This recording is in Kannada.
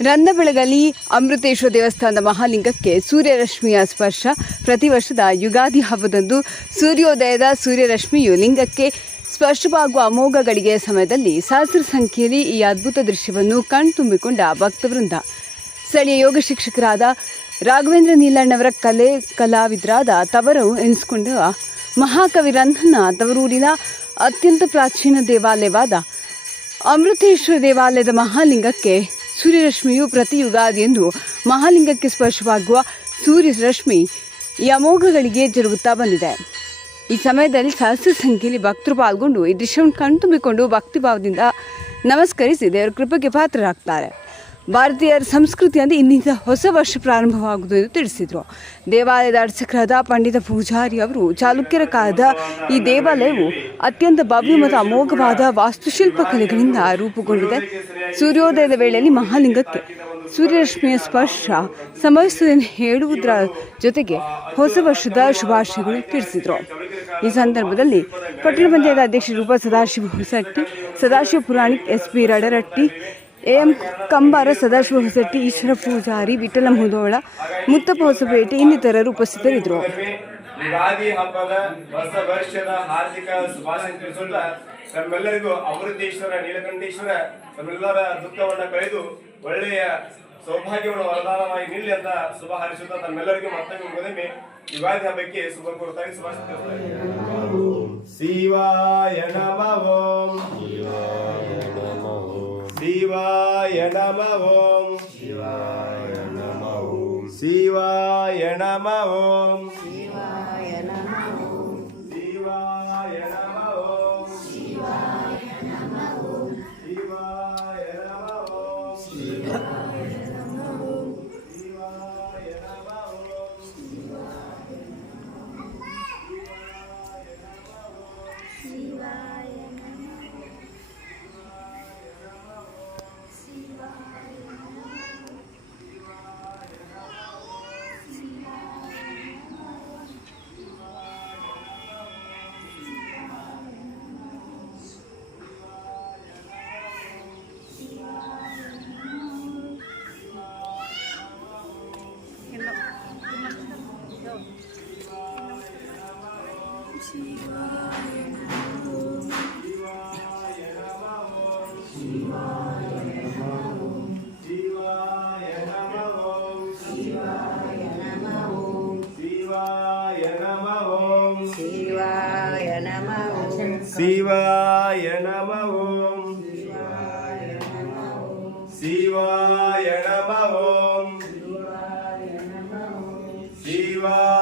ರಂಧಬೆಳಗಲಿ ಅಮೃತೇಶ್ವರ ದೇವಸ್ಥಾನದ ಮಹಾಲಿಂಗಕ್ಕೆ ಸೂರ್ಯರಶ್ಮಿಯ ಸ್ಪರ್ಶ. ಪ್ರತಿ ವರ್ಷದ ಯುಗಾದಿ ಹಬ್ಬದಂದು ಸೂರ್ಯೋದಯದ ಸೂರ್ಯರಶ್ಮಿಯು ಲಿಂಗಕ್ಕೆ ಸ್ಪರ್ಶವಾಗುವ ಅಮೋಘ ಗಳಿಗೆಯ ಸಮಯದಲ್ಲಿ ಸಹಸ್ರ ಸಂಖ್ಯೆಯಲ್ಲಿ ಈ ಅದ್ಭುತ ದೃಶ್ಯವನ್ನು ಕಣ್ತುಂಬಿಕೊಂಡ ಭಕ್ತವೃಂದ. ಸ್ಥಳೀಯ ಯೋಗ ಶಿಕ್ಷಕರಾದ ರಾಘವೇಂದ್ರ ನೀಲಣ್ಣವರ ಕಲಾವಿದರಾದ ತವರು ಎನಿಸಿಕೊಂಡ ಮಹಾಕವಿ ರಂಧನ ತವರೂರಿನ ಅತ್ಯಂತ ಪ್ರಾಚೀನ ದೇವಾಲಯವಾದ ಅಮೃತೇಶ್ವರ ದೇವಾಲಯದ ಮಹಾಲಿಂಗಕ್ಕೆ ಸೂರ್ಯರಶ್ಮಿಯು ಪ್ರತಿ ಯುಗಾದಿಯೆಂದು ಮಹಾಲಿಂಗಕ್ಕೆ ಸ್ಪರ್ಶವಾಗುವ ಸೂರ್ಯರಶ್ಮಿ ಈ ಅಮೋಘಗಳಿಗೆ ಜರುಗುತ್ತಾ ಬಂದಿದೆ. ಈ ಸಮಯದಲ್ಲಿ ಸಹಸ್ರ ಸಂಖ್ಯೆಯಲ್ಲಿ ಭಕ್ತರು ಪಾಲ್ಗೊಂಡು ಈ ದೃಶ್ಯವನ್ನು ಕಣ್ತುಂಬಿಕೊಂಡು ಭಕ್ತಿಭಾವದಿಂದ ನಮಸ್ಕರಿಸಿ ದೇವರ ಕೃಪೆಗೆ ಪಾತ್ರರಾಗ್ತಾರೆ. ಭಾರತೀಯರ ಸಂಸ್ಕೃತಿಯಲ್ಲಿ ಇಂದಿನಿಂದ ಹೊಸ ವರ್ಷ ಪ್ರಾರಂಭವಾಗುವುದು ಎಂದು ತಿಳಿಸಿದರು. ದೇವಾಲಯದ ಅರ್ಚಕರಾದ ಪಂಡಿತ ಪೂಜಾರಿ ಅವರು ಚಾಲುಕ್ಯರ ಕಾಲದ ಈ ದೇವಾಲಯವು ಅತ್ಯಂತ ಭವ್ಯ ಮತ್ತು ಅಮೋಘವಾದ ವಾಸ್ತುಶಿಲ್ಪ ಕಲೆಗಳಿಂದ ರೂಪುಗೊಂಡಿದೆ. ಸೂರ್ಯೋದಯದ ವೇಳೆಯಲ್ಲಿ ಮಹಾಲಿಂಗಕ್ಕೆ ಸೂರ್ಯರಶ್ಮಿಯ ಸ್ಪರ್ಶ ಸಂಭವಿಸುವುದನ್ನು ಹೇಳುವುದರ ಜೊತೆಗೆ ಹೊಸ ವರ್ಷದ ಶುಭಾಶಯಗಳು ತಿಳಿಸಿದರು. ಈ ಸಂದರ್ಭದಲ್ಲಿ ಪಟ್ಟಣ ಪಂಚಾಯತ್ ಅಧ್ಯಕ್ಷ ರೂಪ ಸದಾಶಿವ ಹೊಸಟ್ಟಿ, ಸದಾಶಿವ ಪುರಾಣಿಕ್, SP ರಡರಟ್ಟಿ, AM ಕಂಬಾರ, ಸದಾಶಿವ ಹೊಸಟ್ಟಿ, ಈಶ್ವರ ಪೂಜಾರಿ, ವಿಠಲ ಮುದೋಳ, ಮುತ್ತಪ್ಪ ಹೊಸಪೇಟೆ ಇನ್ನಿತರರು ಉಪಸ್ಥಿತರಿದ್ದರು. ಯುಗಾದಿ ಹಬ್ಬದ ಹೊಸ ವರ್ಷದ ಹಾರ್ದಿಕ ಶುಭಾಶಯ ತಿಳಿಸುತ್ತಾ ನಮ್ಮೆಲ್ಲರಿಗೂ ಅಮೃತೇಶ್ವರ ನೀಲಕಂಠೇಶ್ವರ ನಮ್ಮೆಲ್ಲರ ದುಃಖವನ್ನ ಕಳೆದು ಒಳ್ಳೆಯ ಸೌಭಾಗ್ಯವನ್ನು ವರದಾನವಾಗಿ ನಿಲ್ಲಿ ಅಂತ ಶುಭ ಹಾರೈಸುತ್ತಾ ತಮ್ಮೆಲ್ಲರಿಗೂ ಮತ್ತೊಮ್ಮೆ ಮೊದಲೇ ಯುಗಾದಿ ಹಬ್ಬಕ್ಕೆ ಶುಭ ಕೋರುತ್ತಾರೆ. ಶುಭಾಶಯ ಶಿವಾಯ ನಮಃ ಓಂ, ಶಿವಾಯ ನಮಃ ಓಂ, ಶಿವಾಯ ನಮಃ ಓಂ, ಶಿವಾಯ ನಮಃ ಓಂ, ಶಿವಾಯ ನಮಃ ಓಂ, ಶಿವಾಯ ನಮಃ ಓಂ, ಶಿವಾಯ ನಮಃ ಓಂ, ಶಿವಾಯ ನಮಃ ಓಂ, ಶಿವಾಯ ನಮಃ ಓಂ, ಶಿವಾಯ ನಮಃ ಓಂ, ಶಿವಾಯ ನಮಃ ಓಂ, ಶಿವಾಯ ನಮಃ ಓಂ, ಶಿವಾಯ